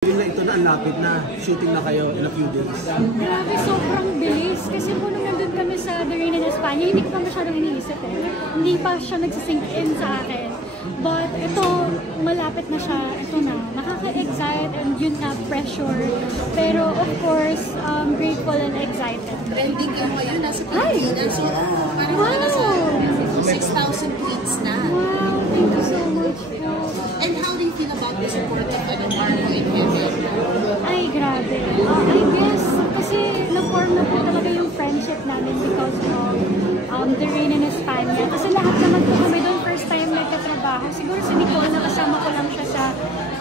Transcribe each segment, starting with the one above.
Yung na ito na ang lapit na, shooting na kayo in a few days. Grabe, sobrang bilis. Kasi po nung nandun kami sa The Rain in España, hindi ko pa masyadong iniisip eh. Hindi pa siya nagsisink in sa akin. But ito, malapit na siya. Ito na, nakaka-excite and yun na, pressure. Pero of course, grateful and excited. Trending yung ngayon, nasa Pilipinas. So, parang nasa 6,000 tweets na. Wow, thank you so much po. And how do you feel about the support of Marco and Kevin? Ay, grabe. I guess, kasi na-form na po talaga yung friendship namin because of The Rain in España. Kasi lahat naman po kami doon first time nagkatrabaho. Siguro si Nicole, nakasama ko lang siya sa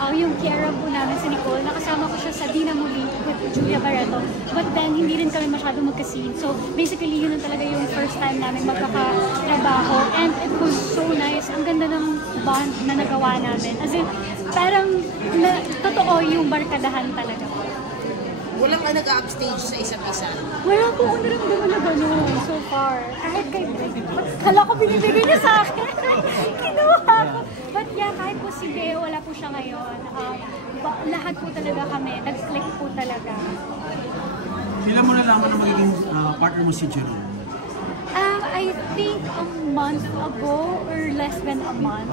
yung Kiara po namin si Nicole. Nakasama ko siya sa Dina Muli with Julia Barreto. But then, hindi rin kami masyado magka-scene. So, basically, yun ang talaga yung first time namin magkakatrabaho. And it was so nice. Ang ganda ng bond na nagawa namin. As in, parang totoo yung barkadahan talaga. Wala ka nag-upstage sa isa't isa? Wala po akong naramdaman na gano'n so far. Kahit kala ko binibigay niya sa akin. Kinuha ko. But yeah, kahit po si Beo, wala po siya ngayon. Lahat po talaga kami. Nag-click po talaga. Kailan mo nalaman na magiging partner mo si Jerome? I think a month ago or less than a month.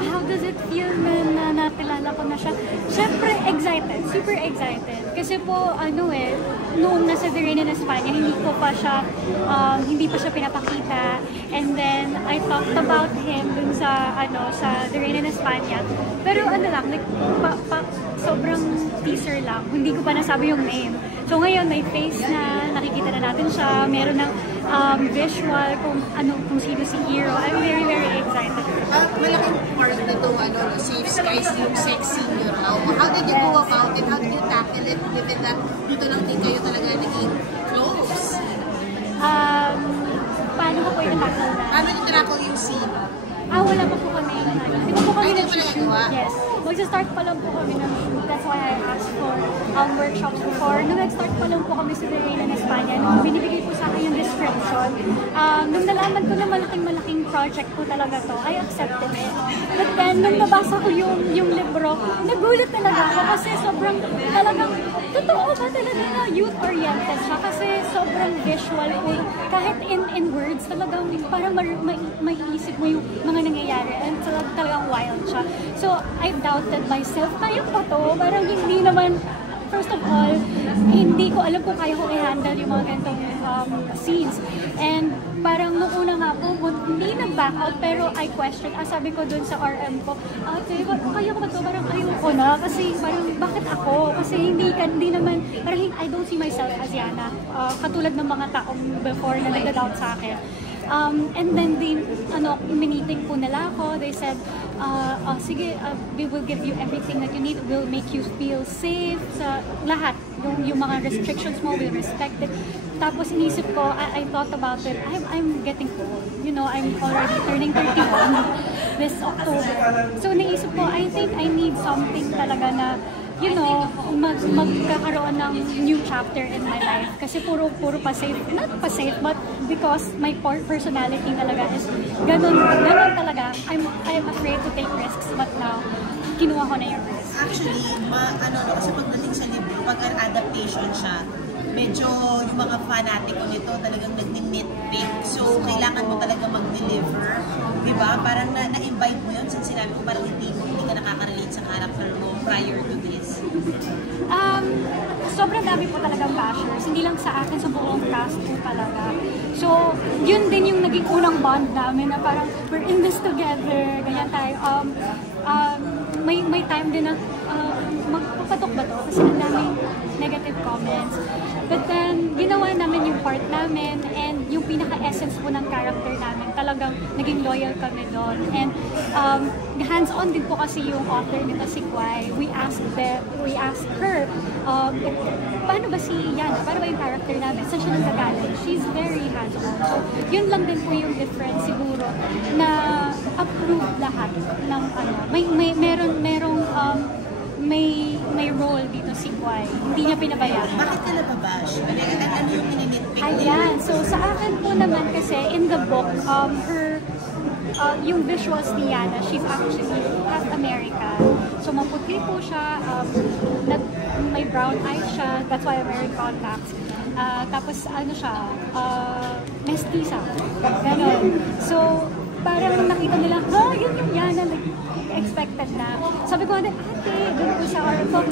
How does it feel na natilala ko na siya? Siyempre, excited. Super excited. Kasi po, noong nasa The Rain in España, hindi pa siya pinapakita. And then, I talked about him dun sa The Rain in España. Pero sobrang teaser lang. Hindi ko pa nasabi yung name. So ngayon, may face na, nakikita na natin siya. Meron ng visual kung sino si Hero. I'm very, very excited. Malaking part nito, Safe Skies, yung sex scene yun. How did you go about it? How did you tackle it? Given that dito lang din kayo talaga naging close. Paano ko po yung tackle na? Paano nyo tackle yung scene? Wala pa po kami. Hindi pa po kami nag-shoot. Yes. Mag-start pa lang po kami ng shoot. That's why I asked for workshops before. Nung nag-start pa lang po kami sa The Rain in España, nung binibigay po sa akin yung description, nung nalaman ko na malaking project po talaga to, I accepted it. But then, nung nabasa ko yung libro, nagulat talaga ako kasi sobrang talagang, totoo ba talaga na youth-oriented siya? Kasi sobrang visual po. Kahit in words, talagang parang maiisip mo yung mga nangyayari and talagang wild siya. So, I doubted myself, kaya pa to? Parang hindi naman, first of all, hindi ko alam kung kaya ko i-handle yung mga ganitong scenes. And parang nung una nga po, hindi nag-back out, pero I questioned. Sabi ko dun sa RM ko, kaya ko ba to? Parang ayoko na. Kasi parang, bakit ako? Kasi hindi naman, parang I don't see myself as Yana. Katulad ng mga taong before na nag-doubt sa akin. And then, miniting po nila ako. They said, sige, we will give you everything that you need. We'll make you feel safe sa lahat. Yung mga restrictions mo, we'll respect it. Tapos inisip ko, I thought about it, I'm getting old. I'm already turning 31 this October. So naisip ko, I think I need something talaga na, magkakaroon ng new chapter in my life. Kasi puro pa safe, not pa safe, but because my personality talaga is ganun talaga. I'm afraid to take risks, but now, kinuha ko na yung risk. Actually, kasi pagdating sa libro, pag adaptation siya, medyo yung mga fanatiko nito talagang nag-nitpick. So, kailangan mo talaga mag-deliver. Diba? Parang na-invite mo yun since sinabi ko parang hindi ka nakaka-relate sa character mo prior to this. Sobrang dami po talagang bashers. Hindi lang sa akin, sa buong cast po talaga. So, yun din yung naging unang bond namin na parang we're in this together, ganyan tayo. May time din na magpapatok ba to? Kasi ang daming negative comments. But then, ginawa namin yung part namin and yung pinaka-essence po ng character namin. Talagang naging loyal kami doon. And hands-on din po kasi yung author nito, si Kwai. We asked her, paano ba si Yana? Paano ba yung character namin? Saan siya nanggagaling? She's very hands-on. So, yun lang din po yung difference siguro na approved lahat ng may role dito si Kwai. Hindi niya pinabayaan. Bakit ka nababash? Ano yung ininitpick? Ayan. So, sa akin po naman kasi, in the book, her yung visuals ni Yana, she's actually half American. So maputi po siya, may brown eyes siya, that's why I'm wearing contacts. Tapos ano siya, mestiza, gano'n. So parang nakita nila, yun yung Yana, like, expected na. Sabi ko, ate, doon po sa article,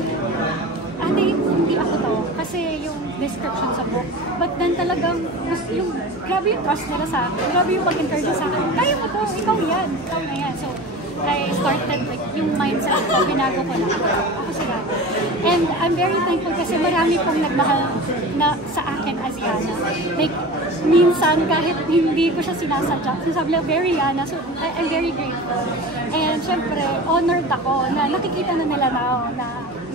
ate, hindi ako to. Kasi yung description sa book. But then talagang, yung, grabe yung trust nila sa akin. Grabe yung pag-encourage sa akin. Kaya mo to, ikaw yan. Ikaw na yan. So, I started, like, yung mindset ko, binago ko na. Ako sila. And I'm very thankful kasi marami pong nagmahal na sa akin as Yana. Like, minsan kahit hindi ko siya sinasadya, sinasabi lang, very Yana. So, I'm very grateful. And syempre, honored ako na nakikita na nila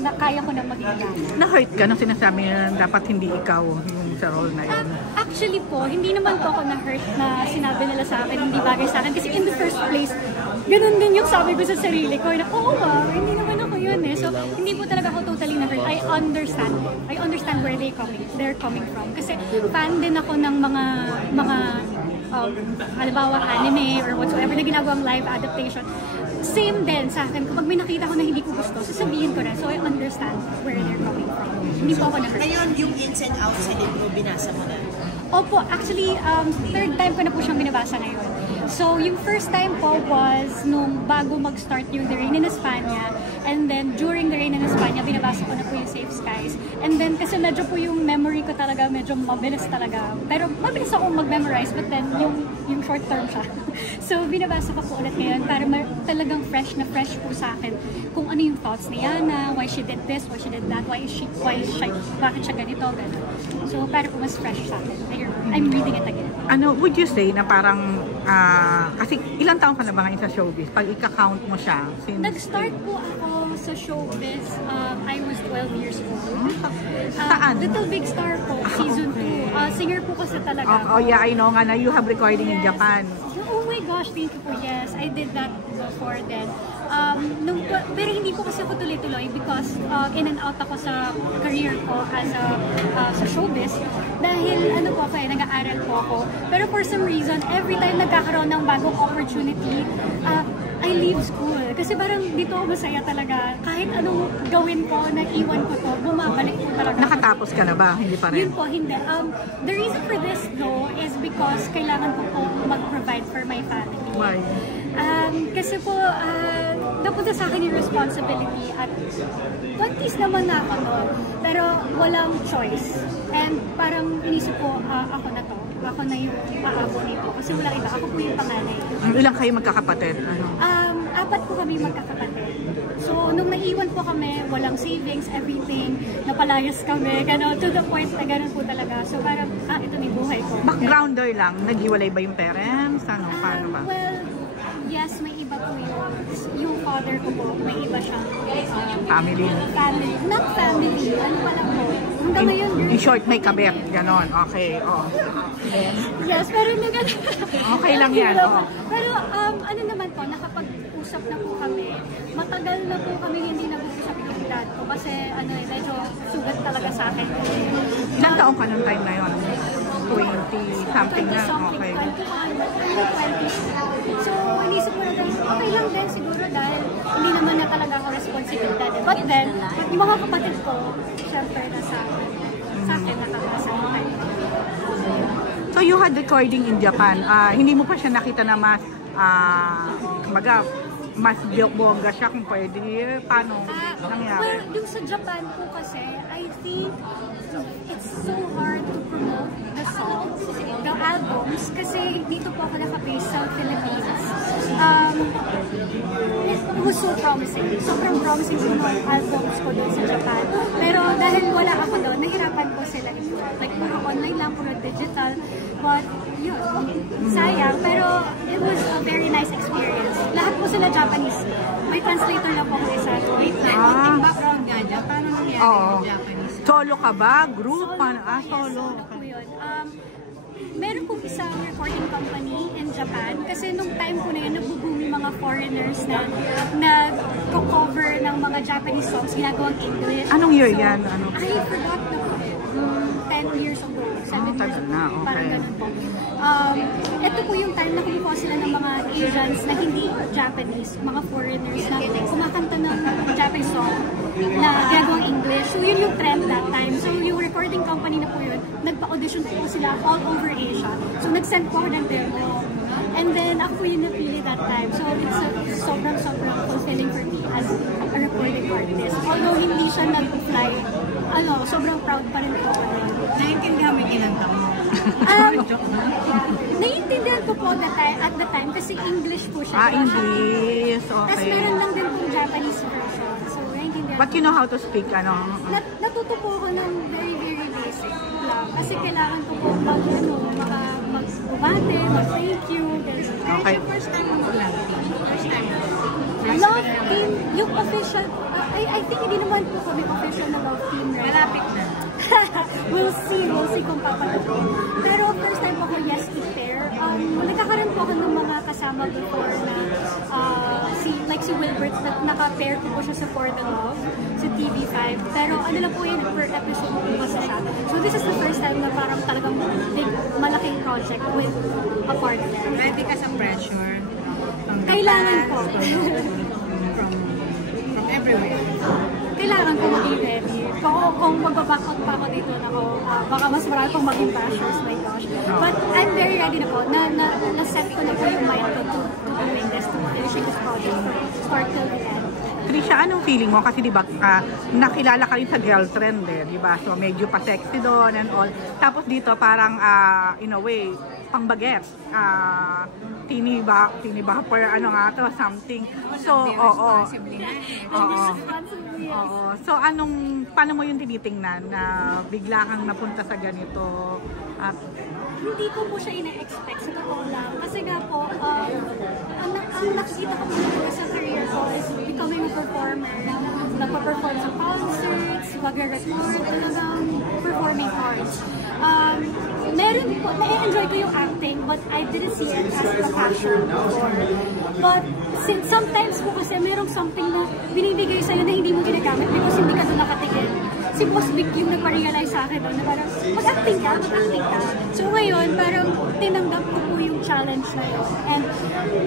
na kaya ko na maging Yana. Na-hurt ka nung sinasabi na dapat hindi ikaw yung sa role na yun? Actually po, hindi naman po ako na-hurt na sinabi nila sa akin, hindi bagay sa akin. Kasi in the first place, ganun din yung sabi ko sa sarili ko, na oo ba, hindi naman ako yun eh. So, hindi po talaga ako totally na-hurt. I understand where they're coming from. Kasi fan din ako ng mga halimbawa anime or whatsoever na ginagawang live adaptation. Same din sa akin. Kapag may nakita ko na hindi ko gusto, sasabihin ko na. So, I understand where they're coming from. Hindi po ako na-hurt. Ngayon, yung ins and outs sa libro, binasa mo na? Opo, actually, third time ko na po siyang binabasa ngayon. So, yung first time po was nung bago mag-start yung The Rain in España. And then, during The Rain in España, binabasa ko na po yung Safe Skies. And then, kasi medyo po yung memory ko talaga, medyo mabilis talaga. Pero mabilis akong mag-memorize, but then, yung short term siya. So, binabasa ko po ulit ngayon para talagang fresh po sa akin kung ano yung thoughts ni Yana, why she did this, why she did that, bakit siya ganito, ganito. So, para po mas fresh sa akin. I'm reading it again. Ano, would you say na parang, kasi ilang taon ka na ba ngayon sa showbiz? Pag ika-count mo siya, Nag-start po ako sa showbiz, I was 12 years old. Saan? Little Big Star po, season 2. Singer po kasi talaga. Oh yeah, I know nga na you have recording in Japan. Oh my gosh, thank you po. Yes, I did that before then. Pero hindi po kasi ako tuloy-tuloy because in and out ako sa career ko as sa showbiz. Dahil ano po ako nag-aaral po ako. Pero for some reason, every time nagkakaroon ng bagong opportunity, I leave school. Kasi parang dito ako masaya talaga. Kahit anong gawin ko, naiwan ko to, bumabalik po talaga. Nakatapos ka na ba? Hindi pa rin? Yun po, hindi. The reason for this though is because kailangan ko po mag-provide for my family. Why? Kasi po, napunta sa akin yung responsibility at 20s naman na ako noon. Pero walang choice. And parang inisip ko, ako na to. Ako na yung aabo nito. Kasi walang iba. Ako po yung panganay. Ilang kayo magkakapatid? Ano? 4 po kami magkakapatid. So, nung naiwan po kami, walang savings, everything, napalayas kami, gano'n, to the point na gano'n po talaga. So, parang, ito na yung buhay ko. Backgrounder lang? Naghiwalay ba yung parents? Ano? Paano ba? Well, yes, may iba po yung father ko po, may iba siyang Family? Family. Not family, ano pa lang po. Hanggang ngayon, In short, may kabet. Ganon. Okay. Oh. yes, pero Okay lang yan. Oh. Pero ano naman po, nakapag-usap na po kami. Matagal na po kami hindi nag-usap yung dad ko kasi medyo sugat talaga sa akin. Ilang taong ka nung time na yun? 20 something na? Okay. 20. So, inisip ko na din, okay lang din siguro dahil hindi naman na talaga ako responsibilidad. But then, yung mga kapatid ko, syempre nasa akin nakakasa. So you had recording in Japan. Hindi mo pa siya nakita na mas mas bongga siya kung pwede. Paano nangyari? Well, yung sa Japan po kasi, I think it's so hard to promote the songs, the albums, kasi dito po ako nakabase sa Philippines. It was so promising. Sobrang promising yung mga albums ko doon sa Japan. Pero dahil wala ako doon, nahirapan ko sila. Like, puro online lang, puro digital. But, yun, sayang. Pero it was a very nice experience. Lahat po sila Japanese. May translator lang po ako isa. Wait lang. Yung background nga niya, paano nangyari yung Japanese? Solo ka ba? Group? Solo. Po yun. Meron po isang recording company in Japan kasi nung time po na yun, nabuboom yung mga foreigners na nag-cover ng mga Japanese songs, ginagawang English. Anong year yan? I forgot na 10 years ago, 7 years ago, na, okay. parang ganun po. Ito po yung time na kumukuha sila ng mga Asians na hindi Japanese, mga foreigners na kumakanta ng Japanese song na ginagawang English. So yun yung trend that time. So yung recording company na po yun, nagpa-audition po sila all over Asia. So nag-send po ako ng demo. And then ako po yung napili that time. So it's sobrang fulfilling for me as a recording artist. Although hindi siya nag-fly, sobrang proud pa rin po ako. Naiintindihan mo yung kinanta mo? Naiintindihan ko po at the time kasi English po siya. English. Okay. Tapos meron lang din pong Japanese version. So naiintindihan But you know how to speak, Natuto po ako ng very, very basic lang. Kasi kailangan ko po mag-bumate, mag-thank you. Okay. First time mo mag-language? First time mo? Love team, yung official, I think hindi naman po kami official na love team. Right? Malapit na. We'll see kung papatuloy. Pero first time po ako, yes, to pair. Nagkakaroon po ako ng mga kasama before na si Wilbert, naka-pair ko po siya sa For the Love, sa TV5. Pero ano lang po yun, per episode po kasi siya. So this is the first time na parang talagang malaking project with a partner. Ready ka sa pressure? Kailangan po. From everywhere. Kailangan ko maging ready. Kung magbaback out pa ako dito, baka mas marami pang maging bashers, my gosh. But I'm very ready na po. Na-set ko na po yung mind ko to doing this, to finishing this project from start till the end. Trisha, anong feeling mo? Kasi diba, nakilala ka rin sa girl trend diba? So medyo pa sexy doon and all. Tapos dito parang, in a way, pang bagets. Tinibapper, something. So, oo. So, paano mo yung tinitingnan na bigla kang napunta sa ganito? At hindi ko po siya ina-expect sa totoo lang. Kasi nga po, ang nakikita ko po sa career ko is becoming a performer. Nagpa-perform sa concerts, mag-record, talagang performing arts. Meron po, na-enjoy ko yung acting, but I didn't see it as a passion before. But since sometimes po kasi merong something na binibigay sa'yo na hindi mo ginagamit because hindi ka doon nakatingin. Si Boss Vic yung nagpa-realize sa akin na parang mag-acting ka. So ngayon, parang tinanggap ko po yung challenge na yun. And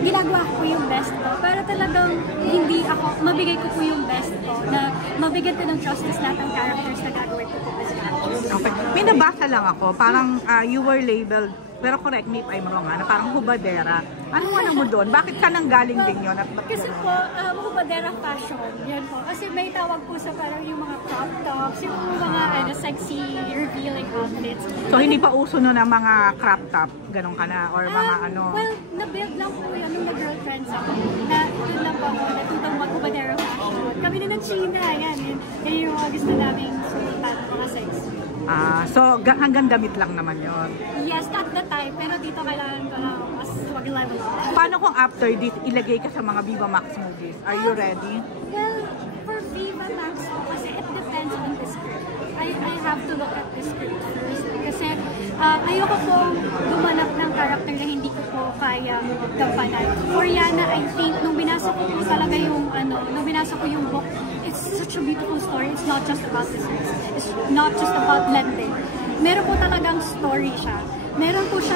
ginagawa ko po yung best ko. Pero talagang hindi ako, mabigay ko po yung best ko na mabigyan ko ng justice lahat ng characters na gagawin ko po as an actress. okay. May nabasa lang ako, parang you were labeled, pero correct me if I'm wrong, na parang hubadera. Ano mo doon? Bakit ka nang galing din yun? Kasi po, hubadera fashion. Yan po. Kasi may tawag po sa parang yung mga crop tops, yung mga sexy, revealing outfits. So hindi pa uso nun ang mga crop top? Ganon ka na? Or mga Well, na-build lang po yan nung na-girlfriends ako. Doon lang po ako, natutang mag-hubadera fashion. Kami na ng China, yan. Yan yung mga gusto namin sulitan, mga sexy. So hanggang damit lang naman yon. Yes, at the time. Pero dito kailangan ko lang mas mag-level up. Paano kung after this, ilagay ka sa mga Viva Max movies? Are you ready? Well, for Viva Max, kasi it depends on the script. I have to look at the script first. Kasi ayoko pong gumanap ng character na hindi ko po kaya gampanan. For Yana, I think, nung binasa ko po talaga yung, nung binasa ko yung book, it's such a beautiful story. It's not just about the sex. It's not just about blending. Meron po talagang story siya. Meron po siya